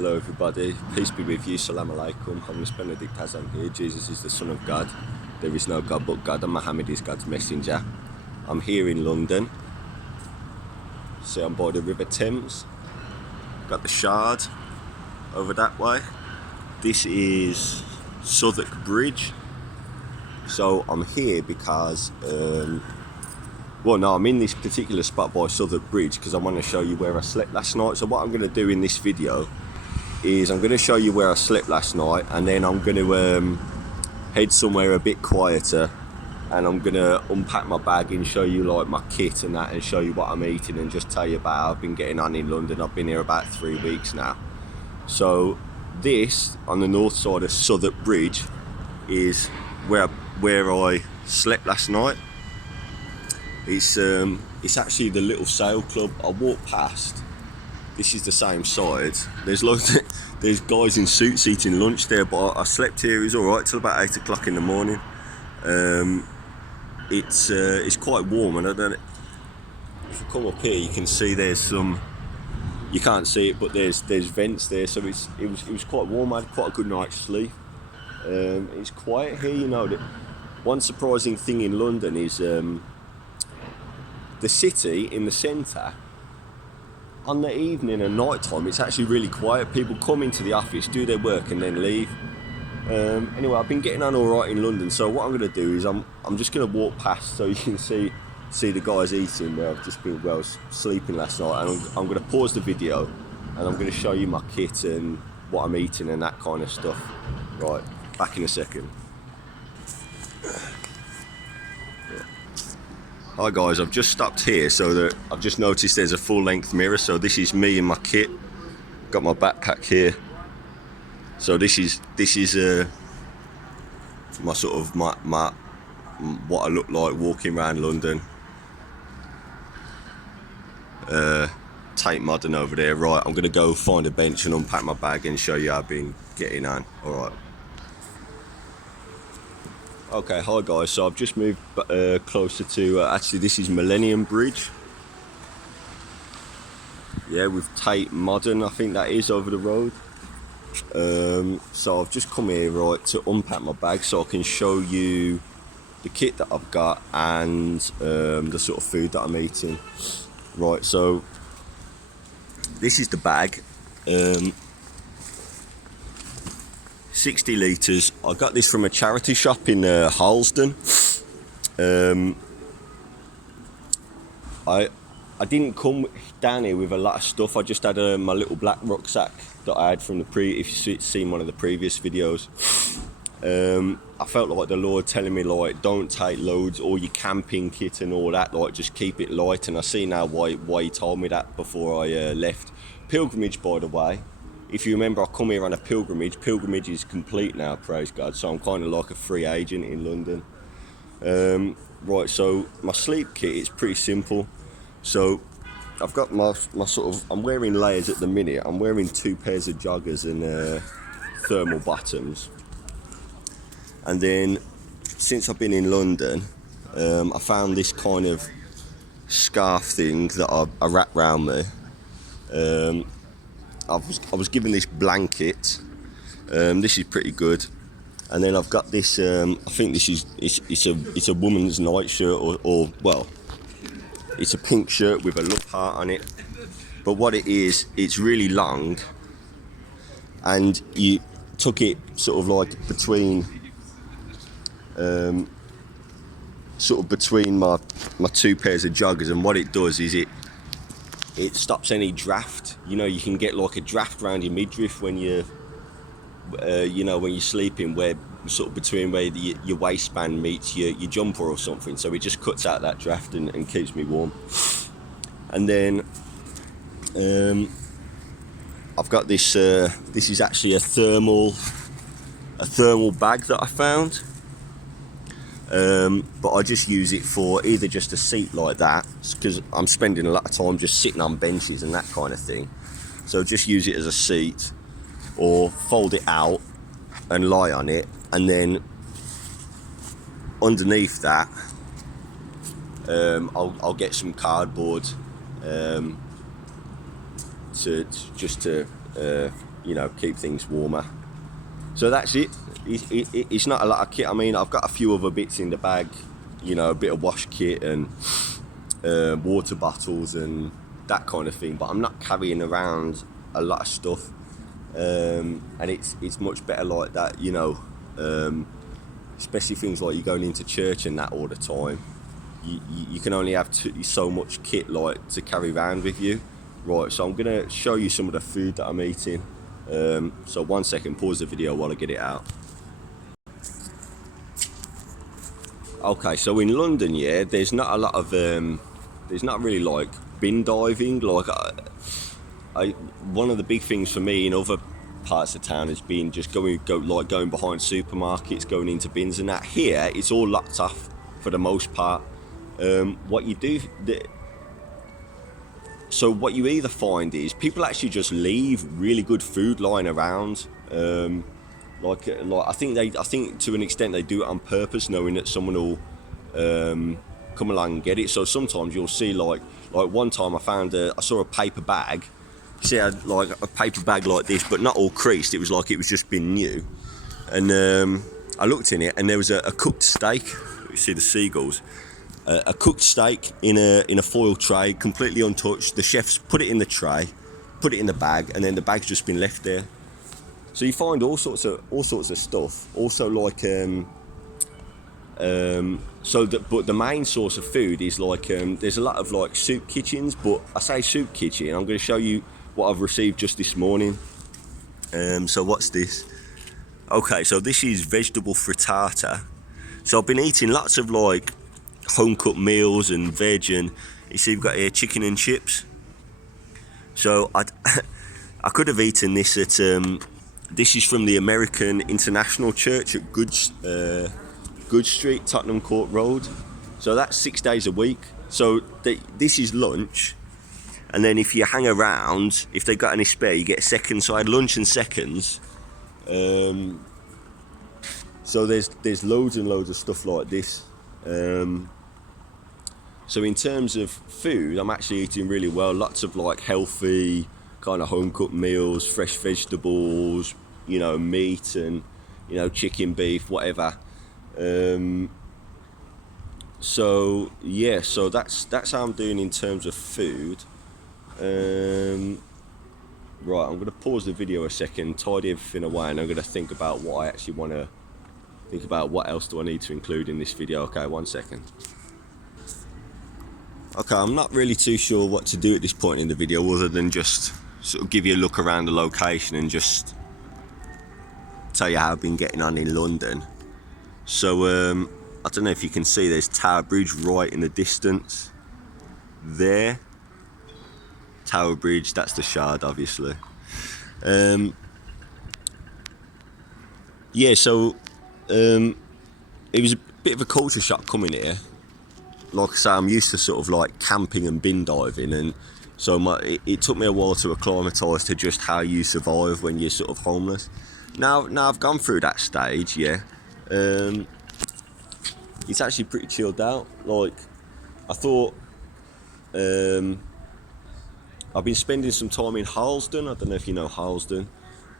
Hello everybody, peace be with you, salam alaikum, Homeless Benedict Hazan here. Jesus is the Son of God, there is no God but God, and Muhammad is God's messenger. I'm here in London, so I'm by the River Thames, got the Shard over that way. This is Southwark Bridge, so I'm here because, I'm in this particular spot by Southwark Bridge because I want to show you where I slept last night. So what I'm going to do in this video is I'm going to show you where I slept last night, and then I'm going to head somewhere a bit quieter, and I'm going to unpack my bag and show you like my kit and that, and show you what I'm eating, and just tell you about how I've been getting on in London. I've been here about 3 weeks now. So this, on the north side of Southwark Bridge, is where I slept last night. It's actually the little sail club. I walked past. This is the same side. There's guys in suits eating lunch there, but I slept here. It was all right till about 8 o'clock in the morning. It's quite warm, and I don't. If you come up here, you can see there's some. You can't see it, but there's vents there, so it was quite warm. I had quite a good night's sleep. It's quiet here, you know. One surprising thing in London is the city in the centre. On the evening and night time, it's actually really quiet. People come into the office, do their work, and then leave. Anyway, I've been getting on all right in London. So what I'm going to do is I'm just going to walk past so you can see the guys eating where I've just been sleeping last night. And I'm going to pause the video, and I'm going to show you my kit and what I'm eating and that kind of stuff. Right, back in a second. Hi guys, I've just stopped here so that I've just noticed there's a full-length mirror. So this is me in my kit. Got my backpack here. So this is my sort of my what I look like walking around London. Tate Modern over there. Right, I'm gonna go find a bench and unpack my bag and show you how I've been getting on. All right. Okay, hi guys, so I've just moved closer to, actually this is Millennium Bridge. Yeah, with Tate Modern, I think that is over the road. So I've just come here, right, to unpack my bag so I can show you the kit that I've got and the sort of food that I'm eating. Right, so this is the bag. 60 litres. I got this from a charity shop in Harlesden. I didn't come down here with a lot of stuff. I just had my little black rucksack that I had from if you've seen one of the previous videos. I felt like the Lord telling me, like, don't take loads, all your camping kit and all that, like, just keep it light. And I see now why he told me that before I left. Pilgrimage, by the way. If you remember, I come here on a pilgrimage. Pilgrimage is complete now, praise God. So I'm kind of like a free agent in London. Right, so my sleep kit is pretty simple. So I've got my sort of, I'm wearing layers at the minute. I'm wearing 2 pairs of joggers and thermal bottoms. And then, since I've been in London, I found this kind of scarf thing that I wrap round me. I was given this blanket. This is pretty good, and then I've got this. I think this is it's a woman's nightshirt, or well, it's a pink shirt with a love heart on it. But what it is, it's really long, and you took it sort of like between, my 2 pairs of joggers, and what it does is it stops any draft. You know, you can get like a draft around your midriff when you're sleeping, where sort of between where your waistband meets your jumper or something. So it just cuts out that draft and keeps me warm. And then I've got this. This is actually a thermal bag that I found. But I just use it for either just a seat like that, because I'm spending a lot of time just sitting on benches and that kind of thing. So just use it as a seat, or fold it out and lie on it, and then underneath that I'll get some cardboard to you know, keep things warmer. So that's it. It's not a lot of kit. I mean, I've got a few other bits in the bag, you know, a bit of wash kit and water bottles and that kind of thing, but I'm not carrying around a lot of stuff, and it's much better like that, you know, especially things like you're going into church and that all the time. You can only have so much kit like to carry around with you. Right, so I'm gonna show you some of the food that I'm eating. So 1 second, pause the video while I get it out. Okay, so in London, yeah, there's not a lot of there's not really like bin diving. Like one of the big things for me in other parts of town has been just going behind supermarkets, going into bins and that. Here, it's all locked off for the most part. What you do, so what you either find is people actually just leave really good food lying around. Like I think to an extent they do it on purpose, knowing that someone will come along and get it. So sometimes you'll see like one time I saw a paper bag. See, I had like a paper bag like this, but not all creased. It was like it was just been new. And I looked in it, and there was a cooked steak. You see the seagulls. A cooked steak in a foil tray, completely untouched. The chefs put it in the tray, put it in the bag, and then the bag's just been left there. So you find all sorts of stuff. Also, like but the main source of food is like there's a lot of like soup kitchens. But I say soup kitchen, I'm going to show you what I've received just this morning. So what's this? Okay, so this is vegetable frittata. So I've been eating lots of like home cooked meals and veg, and you see you've got here chicken and chips. So I could have eaten this at this is from the American International Church at Good Street, Tottenham Court Road. So that's 6 days a week. So this is lunch, and then if you hang around, if they got any spare, you get seconds. So I had lunch and seconds. So there's loads and loads of stuff like this. So in terms of food, I'm actually eating really well. Lots of like healthy kind of home cooked meals, fresh vegetables, you know, meat and, you know, chicken, beef, whatever. So yeah, so that's how I'm doing in terms of food. Right, I'm going to pause the video a second, tidy everything away, and I'm going to think about what I actually want to think about. What else do I need to include in this video? Okay, 1 second. Okay, I'm not really too sure what to do at this point in the video other than just sort of give you a look around the location and just tell you how I've been getting on in London. So I don't know if you can see, there's Tower Bridge right in the distance there. Tower Bridge, that's the Shard, obviously. Yeah, so it was a bit of a culture shock coming here. Like I say, I'm used to sort of like camping and bin diving, and so it took me a while to acclimatise to just how you survive when you're sort of homeless. Now I've gone through that stage, yeah. It's actually pretty chilled out. Like I thought, I've been spending some time in Harlesden. I don't know if you know Harlesden.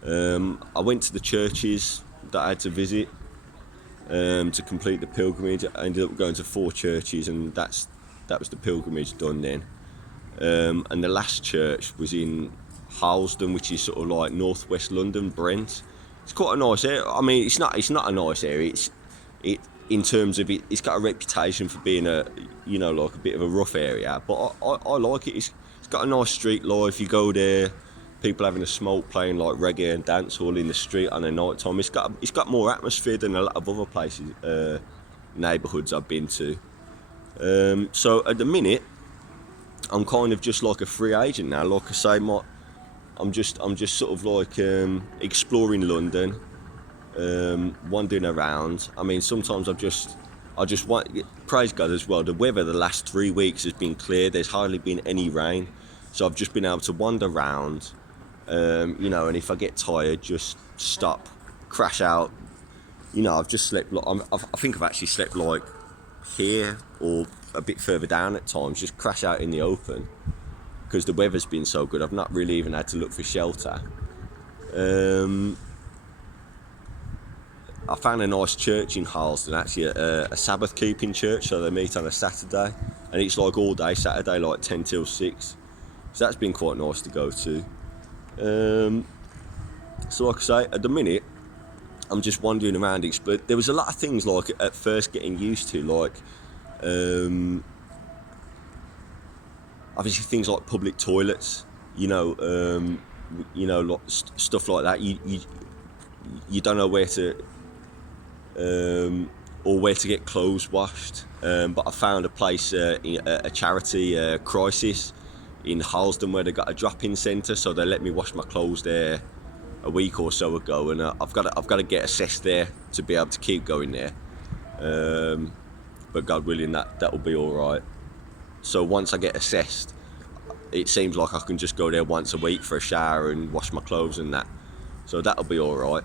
I went to the churches that I had to visit. To complete the pilgrimage. I ended up going to 4 churches, and that was the pilgrimage done then. And the last church was in Harlesden, which is sort of like northwest London, Brent. It's quite a nice area. I mean, it's not a nice area. In terms of it's got a reputation for being like a bit of a rough area, but I like it. It's got a nice street life. You go there, people having a smoke, playing like reggae and dancehall in the street on a night time. It's got more atmosphere than a lot of other places, neighbourhoods I've been to. So at the minute, I'm kind of just like a free agent now. Like I say, I'm just sort of like exploring London, wandering around. I mean, sometimes I just want, praise God as well. The weather the last 3 weeks has been clear. There's hardly been any rain, so I've just been able to wander around. And if I get tired, just stop, crash out. I've just slept. I think I've actually slept like here or a bit further down at times. Just crash out in the open because the weather's been so good. I've not really even had to look for shelter. I found a nice church in Harlesden, actually, a Sabbath keeping church, so they meet on a Saturday, and it's like all day Saturday, like 10 till 6. So that's been quite nice to go to. So like I say, at the minute, I'm just wandering around. But there was a lot of things like at first getting used to, like obviously things like public toilets, like stuff like that. You don't know where to or where to get clothes washed. But I found a place, a charity Crisis in Harlesden, where they got a drop-in centre, so they let me wash my clothes there a week or so ago, and I've got to get assessed there to be able to keep going there. But God willing, that'll be all right. So once I get assessed, it seems like I can just go there once a week for a shower and wash my clothes and that. So that'll be all right.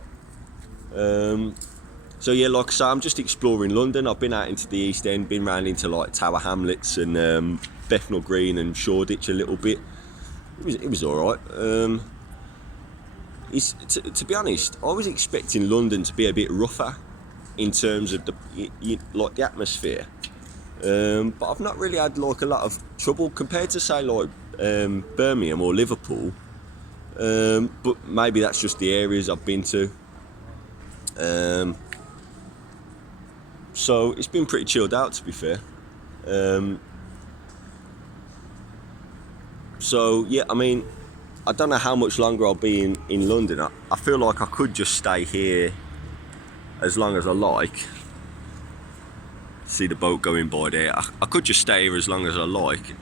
So yeah, like I say, I'm just exploring London. I've been out into the East End, been round into like Tower Hamlets and Bethnal Green and Shoreditch a little bit. It was all right. To be honest, I was expecting London to be a bit rougher in terms of the atmosphere. But I've not really had like a lot of trouble compared to say like Birmingham or Liverpool. But maybe that's just the areas I've been to. So it's been pretty chilled out, to be fair. So yeah, I mean, I don't know how much longer I'll be in London. I feel like I could just stay here as long as I like. See the boat going by there. I could just stay here as long as I like.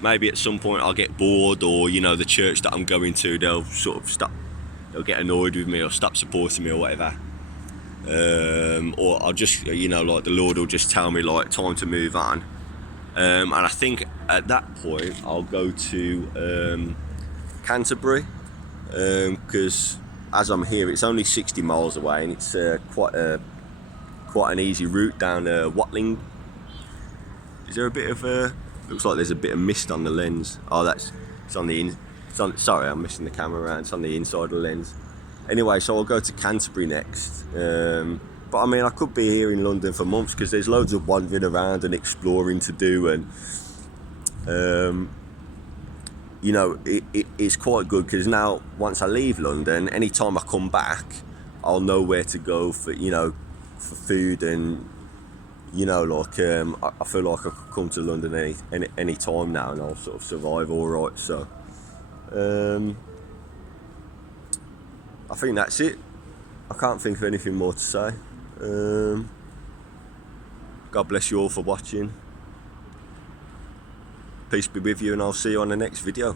Maybe at some point I'll get bored, or the church that I'm going to, they'll sort of stop. They'll get annoyed with me or stop supporting me or whatever. Or I'll just, like the Lord will just tell me like time to move on. And I think at that point I'll go to Canterbury, because as I'm here, it's only 60 miles away, and it's quite an easy route down Watling. Is there a bit of looks like there's a bit of mist on the lens. Oh, it's on the sorry, I'm missing the camera around. It's on the inside of the lens. Anyway, so I'll go to Canterbury next. But I mean, I could be here in London for months, because there's loads of wandering around and exploring to do, and it's quite good, because now once I leave London, anytime I come back, I'll know where to go for for food, and I feel like I could come to London any time now, and I'll sort of survive all right. So I think that's it. I can't think of anything more to say. God bless you all for watching. Peace be with you, and I'll see you on the next video.